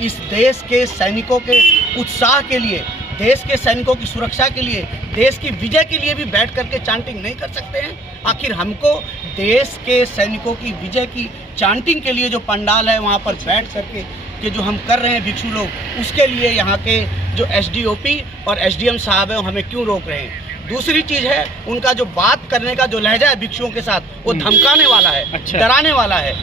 इस देश के सैनिकों के उत्साह के लिए, देश के सैनिकों की सुरक्षा के लिए, देश की विजय के लिए भी बैठ करके चांटिंग नहीं कर सकते हैं? आखिर हमको देश के सैनिकों की विजय की चांटिंग के लिए जो पंडाल है वहाँ पर बैठ करके कि जो हम कर रहे हैं भिक्षु लोग, उसके लिए यहाँ के जो एसडीओपी और एसडीएम साहब हैं हमें क्यों रोक रहे हैं? दूसरी चीज़ है, उनका जो बात करने का जो लहजा है भिक्षुओं के साथ, वो धमकाने वाला है, अच्छा। डराने वाला है।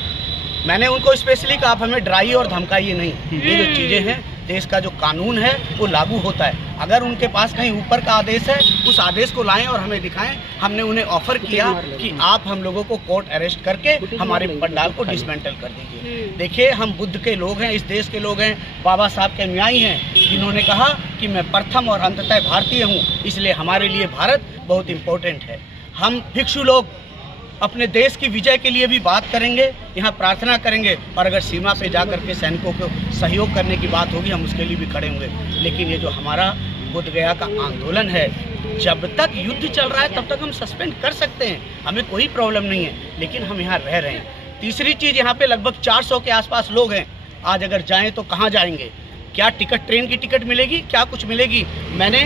मैंने उनको स्पेशली कहा आप हमें डराइए और धमकाइए नहीं। ये जो चीज़ें हैं, देश का जो कानून है वो लागू होता है। अगर उनके पास कहीं ऊपर का आदेश है, उस आदेश को लाएं और हमें दिखाएं। हमने उन्हें ऑफर किया कि आप हम लोगों को कोर्ट अरेस्ट करके हमारे पंडाल को डिसमेंटल कर दीजिए। देखिए, हम बुद्ध के लोग हैं, इस देश के लोग हैं, बाबा साहब के अनुयायी हैं, जिन्होंने कहा कि मैं प्रथम और अंततः भारतीय हूँ, इसलिए हमारे लिए भारत बहुत इम्पोर्टेंट है। हम भिक्षु लोग अपने देश की विजय के लिए भी बात करेंगे, यहाँ प्रार्थना करेंगे, और अगर सीमा पे जा कर के सैनिकों को सहयोग करने की बात होगी हम उसके लिए भी खड़े होंगे। लेकिन ये जो हमारा बोध गया का आंदोलन है, जब तक युद्ध चल रहा है तब तक हम सस्पेंड कर सकते हैं, हमें कोई प्रॉब्लम नहीं है, लेकिन हम यहाँ रह रहे हैं। तीसरी चीज़, यहाँ पे लगभग 400 के आसपास लोग हैं। आज अगर जाएँ तो कहाँ जाएंगे? क्या टिकट, ट्रेन की टिकट मिलेगी? क्या कुछ मिलेगी? मैंने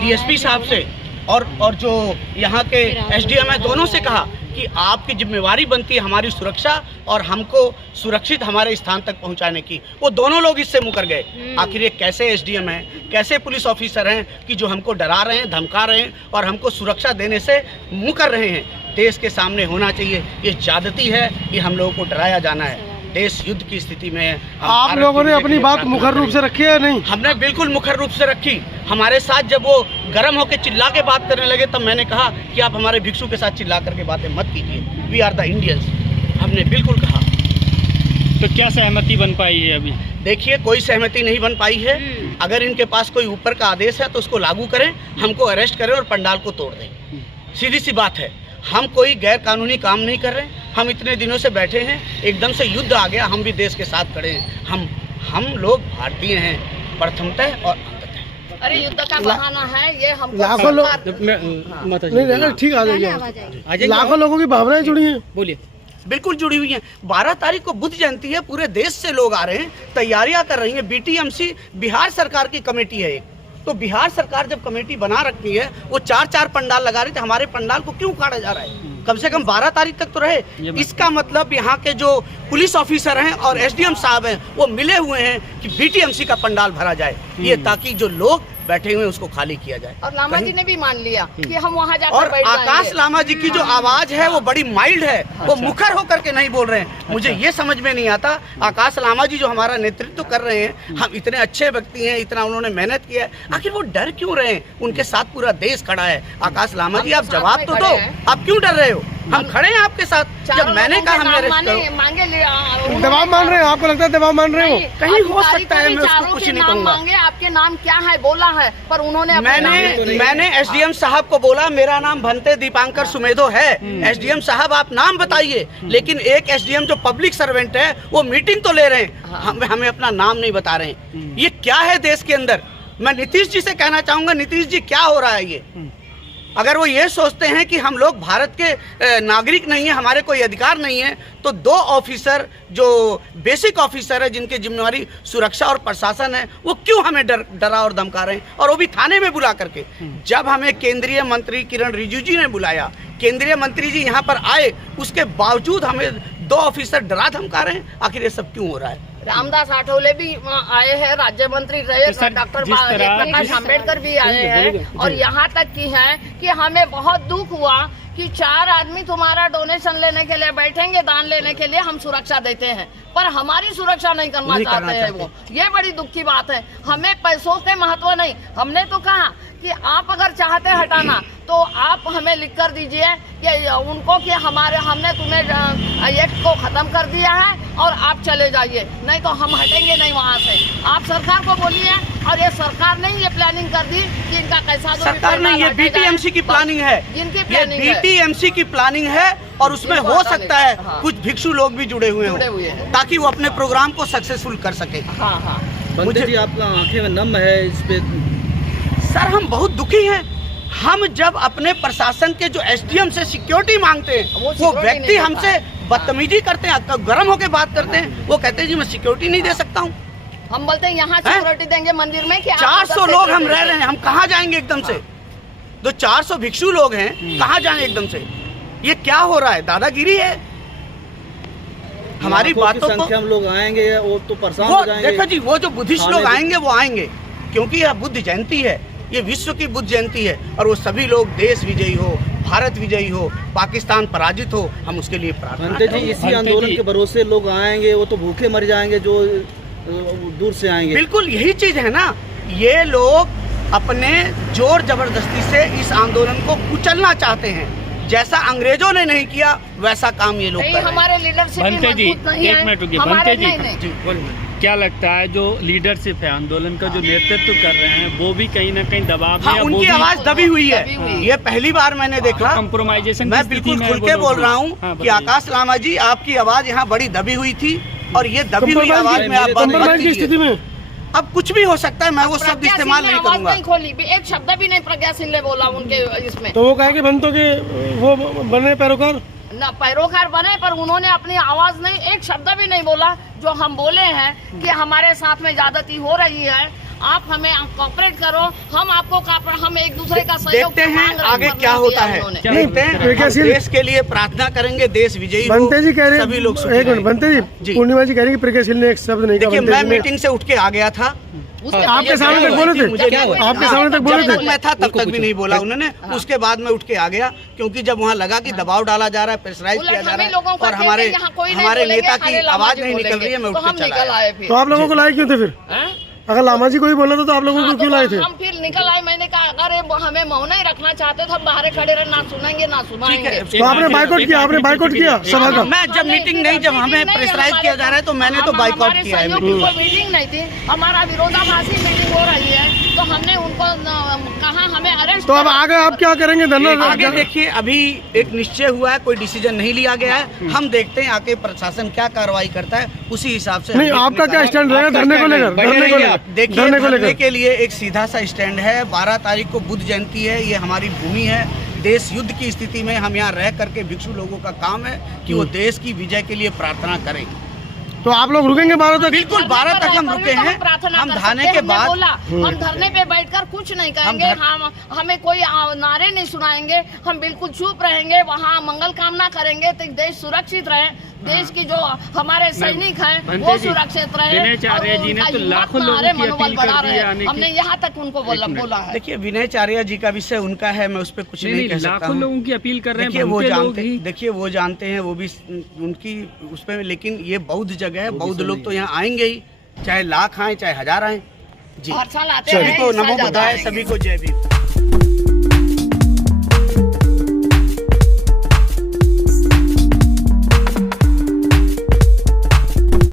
डीएसपी साहब से और जो यहाँ के एसडीएम है, दोनों से कहा कि आपकी जिम्मेवारी बनती है हमारी सुरक्षा और हमको सुरक्षित हमारे स्थान तक पहुंचाने की। वो दोनों लोग इससे मुकर गए। आखिर ये कैसे एसडीएम हैं, कैसे पुलिस ऑफिसर हैं कि जो हमको डरा रहे हैं, धमका रहे हैं और हमको सुरक्षा देने से मुकर रहे हैं? देश के सामने होना चाहिए। ये ज्यादती है कि हम लोगों को डराया जाना है। देश युद्ध की स्थिति में है। आप लोगों ने अपनी बात मुखर रूप से रखी है? नहीं, हमने बिल्कुल मुखर रूप से रखी। हमारे साथ जब वो गर्म होकर चिल्ला के बात करने लगे तब मैंने कहा कि आप हमारे भिक्षु के साथ चिल्ला करके बातें मत कीजिए, वी आर द इंडियंस, हमने बिल्कुल कहा। तो क्या सहमति बन पाई है अभी? देखिए, कोई सहमति नहीं बन पाई है। अगर इनके पास कोई ऊपर का आदेश है तो उसको लागू करें, हमको अरेस्ट करें और पंडाल को तोड़ दें। सीधी सी बात है। हम कोई गैर कानूनी काम नहीं कर रहे। हम इतने दिनों से बैठे हैं, एकदम से युद्ध आ गया, हम भी देश के साथ खड़े हैं। हम लोग भारतीय हैं प्रथमतः और अंततः। अरे युद्ध का बहाना है ये, हमको लाखों लोग नहीं, ठीक आ जाइए। लाखों लोगों की भावनाएं जुड़ी हैं। बोलिए। बिल्कुल जुड़ी हुई हैं। 12 तारीख को बुद्ध जयंती है, पूरे देश से लोग आ रहे हैं, तैयारियां कर रही हैं। बीटीएमसी बिहार सरकार की कमेटी है एक, तो बिहार सरकार जब कमेटी बना रखी है, वो 4-4 पंडाल लगा रही थी। हमारे पंडाल को क्यों उखाड़ा जा रहा है? कम से कम 12 तारीख तक तो रहे। इसका मतलब यहाँ के जो पुलिस ऑफिसर हैं और एसडीएम साहब हैं वो मिले हुए हैं कि बीटीएमसी का पंडाल भरा जाए, ये ताकि जो लोग बैठे हुए हैं उसको खाली किया जाए। और लामा जी ने भी मान लिया कि हम वहाँ जाकर और बैठ आकाश जाएंगे। लामा जी की जो आवाज है वो बड़ी माइल्ड है, वो मुखर होकर के नहीं बोल रहे हैं। मुझे ये समझ में नहीं आता, आकाश लामा जी जो हमारा नेतृत्व कर रहे हैं, हम इतने अच्छे व्यक्ति हैं, इतना उन्होंने मेहनत किया है, आखिर वो डर क्यों रहे हैं? उनके साथ पूरा देश खड़ा है। आकाश लामा जी, आप जवाब तो दो, आप क्यों डर रहे हो? हम खड़े हैं आपके साथ। जब मैंने कहा हमें अरेस्ट करो, दबाव मान रहे हैं? आपको लगता है दबाव मान रहे हो? कहीं हो सकता है, मैं उसको कुछ नहीं कहूँगा। आपके नाम क्या है बोला है, पर उन्होंने मैंने एसडीएम साहब को बोला मेरा नाम भंते दीपांकर सुमेधो है। एसडीएम साहब आप नाम बताइए, लेकिन एक एसडीएम जो पब्लिक सर्वेंट है वो मीटिंग तो ले रहे हैं, हमें अपना नाम नहीं बता रहे हैं। ये क्या है देश के अंदर? मैं नीतीश जी से कहना चाहूंगा, नीतीश जी क्या हो रहा है ये? अगर वो ये सोचते हैं कि हम लोग भारत के नागरिक नहीं है, हमारे कोई अधिकार नहीं है, तो 2 ऑफिसर जो बेसिक ऑफिसर है जिनकी जिम्मेवारी सुरक्षा और प्रशासन है, वो क्यों हमें डरा और धमका रहे हैं? और वो भी थाने में बुला करके। जब हमें केंद्रीय मंत्री किरण रिजिजू जी ने बुलाया, केंद्रीय मंत्री जी यहाँ पर आए, उसके बावजूद हमें 2 ऑफिसर डरा धमका रहे हैं। आखिर ये सब क्यों हो रहा है? रामदास आठवले भी आए हैं, राज्य मंत्री रहे, डॉक्टर प्रकाश अम्बेडकर भी आए हैं, और यहाँ तक की है कि हमें बहुत दुख हुआ कि 4 आदमी तुम्हारा डोनेशन लेने के लिए बैठेंगे, दान लेने के लिए हम सुरक्षा देते हैं, पर हमारी सुरक्षा नहीं करना चाहते हैं वो। ये बड़ी दुख की बात है। हमें पैसों के महत्व नहीं। हमने तो कहा कि आप अगर चाहते हैं हटाना तो आप हमें लिख कर दीजिए कि उनको कि हमने तुम्हें एक्ट को खत्म कर दिया है और आप चले जाइए, नहीं तो हम हटेंगे नहीं वहाँ से। आप सरकार को बोलिए, और ये सरकार ने ये प्लानिंग कर दी कि इनका कैसा सरकार नहीं, ये बीटीएमसी की प्लानिंग है, ये बीटीएमसी की प्लानिंग है, और उसमें हो सकता है कुछ भिक्षु लोग भी जुड़े हुए हों ताकि वो अपने प्रोग्राम को सक्सेसफुल कर सके। मुझे जी आपका आंखें में नम है इस पे। सर, हम बहुत दुखी हैं। हम जब अपने प्रशासन के जो एसडीएम से सिक्योरिटी मांगते हैं, वो व्यक्ति हमसे बदतमीजी करते हैं, गर्म होकर बात करते हैं। वो कहते हैं जी मैं सिक्योरिटी नहीं दे सकता हूँ। हम बोलते हैं यहाँ सिक्योरिटी देंगे मंदिर में कि 400 लोग हम रह रहे हैं, हम कहाँ जाएंगे एकदम से? जो 400 भिक्षु लोग हैं, कहाँ जाएं एकदम से? ये क्या हो रहा है? दादागिरी है। हमारी बातों को संख्या में लोग आएंगे वो तो परेशान हो जाएंगे। देखो जी, वो जो बुद्धिस्ट लोग आएंगे वो आएंगे, क्योंकि यह बुद्ध जयंती है, ये विश्व की बुद्ध जयंती है, और वो सभी लोग देश विजयी हो, भारत विजयी हो, पाकिस्तान पराजित हो, हम उसके लिए प्रार्थना भंते जी, इसी आंदोलन के भरोसे लोग आएंगे, वो तो भूखे मर जाएंगे जो दूर से आएंगे। बिल्कुल यही चीज है ना, ये लोग अपने जोर जबरदस्ती से इस आंदोलन को कुचलना चाहते हैं। जैसा अंग्रेजों ने नहीं किया वैसा काम ये लोग कर रहे हैं। हमारे लीडरशिप भंते जी, एक मिनट रुकिए। भंते जी, क्या लगता है जो लीडरशिप है आंदोलन का, जो नेतृत्व कर रहे हैं, वो भी कहीं ना कहीं दबाव में, उनकी आवाज दबी हुई है। ये पहली बार मैंने देखा। कंप्रोमाइजेशन मैं बिल्कुल खुल के बोल रहा हूँ कि आकाश लामा जी, आपकी आवाज यहाँ बड़ी दबी हुई थी, और ये दबी हुई आवाज में आप बात मत कीजिए। अब कुछ भी हो सकता है, मैं वो शब्द इस्तेमाल नहीं करूंगा। नहीं खोली, एक शब्द भी नहीं प्रज्ञा सिंह ने बोला उनके इसमें। तो वो कहे कि बंतों के वो बने पैरोकार न पैरोकार बने, पर उन्होंने अपनी आवाज नहीं, एक शब्द भी नहीं बोला। जो हम बोले हैं कि हमारे साथ में ज्यादती हो रही है, आप हमें कॉपरेट करो, हम आपको हम एक दूसरे का सहयोग देखते हैं आगे क्या होता है। देखते हैं, देश के लिए प्रार्थना करेंगे, देश विजयी हो, बनते जी कह रहे सभी लोग। एक मिनट, बनते जी, पूर्णिमा जी कह रही है कि प्रज्ञाशील ने एक शब्द नहीं कहा। देखिए, मैं मीटिंग से उठ के आ गया था, आपके सामने तक बोले थे, आपके सामने तक बोले थे। मैं था तब तक भी नहीं बोला उन्होंने। उसके बाद मैं उठ के आ गया, क्योंकि जब वहाँ लगा कि दबाव डाला जा रहा है, प्रेशराइज किया जा रहा है, और हमारे नेता की आवाज नहीं निकल रही है, मैं उठ के चला आया। तो आप लोगों को लाए क्यों थे फिर? अगर लामा जी को ही बोलना था तो आप लोगों को क्यों लाए थे? हम फिर निकल आए। मैंने कहा अगर हमें मौन ही रखना चाहते तो हम बाहर खड़े रहे, ना सुनेंगे ना सुनाएंगे। तो आपने बाइकआउट किया, आपने बाइकआउट किया सभा का? मैं जब मीटिंग नहीं, जब हमें प्रेशराइज किया जा रहा है तो मैंने तो बाइकआउट किया है। मीटिंग नहीं थी, हमारा विरोधाभासी मीटिंग हो रही है, तो हमने उनको कहा हमें अरेस्ट। तो अब आगे आप क्या करेंगे? धरना आगे देखिए, अभी एक निश्चय हुआ है, कोई डिसीजन नहीं लिया गया है। हम देखते हैं आगे प्रशासन क्या कार्रवाई करता है, उसी हिसाब से। नहीं, आपका क्या स्टैंड रहेगा धरने को लेकर? देखिए, धरने के लिए एक सीधा सा स्टैंड है। 12 तारीख को बुद्ध जयंती है, ये हमारी भूमि है। देश युद्ध की स्थिति में हम यहाँ रह करके भिक्षु लोगों का काम है कि वो देश की विजय के लिए प्रार्थना करें। तो आप लोग रुकेंगे 12 तक? बिल्कुल, 12 तक हम रुके हैं। हम धरने के बाद हम धरने पे बैठकर कुछ नहीं करेंगे, हम हमें कोई नारे नहीं सुनाएंगे, हम बिल्कुल चुप रहेंगे, वहाँ मंगल कामना करेंगे तो देश सुरक्षित रहे, देश की जो हमारे सैनिक हैं वो सुरक्षित रहे। विनय जी ने तो लाखों लोगों की अपील कर दी है, हमने यहाँ तक उनको बोला है। देखिए, विनय चारिया जी का विषय उनका है, मैं उस पर कुछ नहीं कह सकता। लाखों लोगों की अपील कर रहे हैं, देखिए वो जानते हैं, वो भी उनकी उस पर। लेकिन ये बौद्ध जगह है, बौद्ध लोग तो यहाँ आएंगे ही, चाहे लाख आए चाहे 1000 आए। जी, हर साल आते सभी हैं। को नमो बुद्धाय, सभी को जय भीम।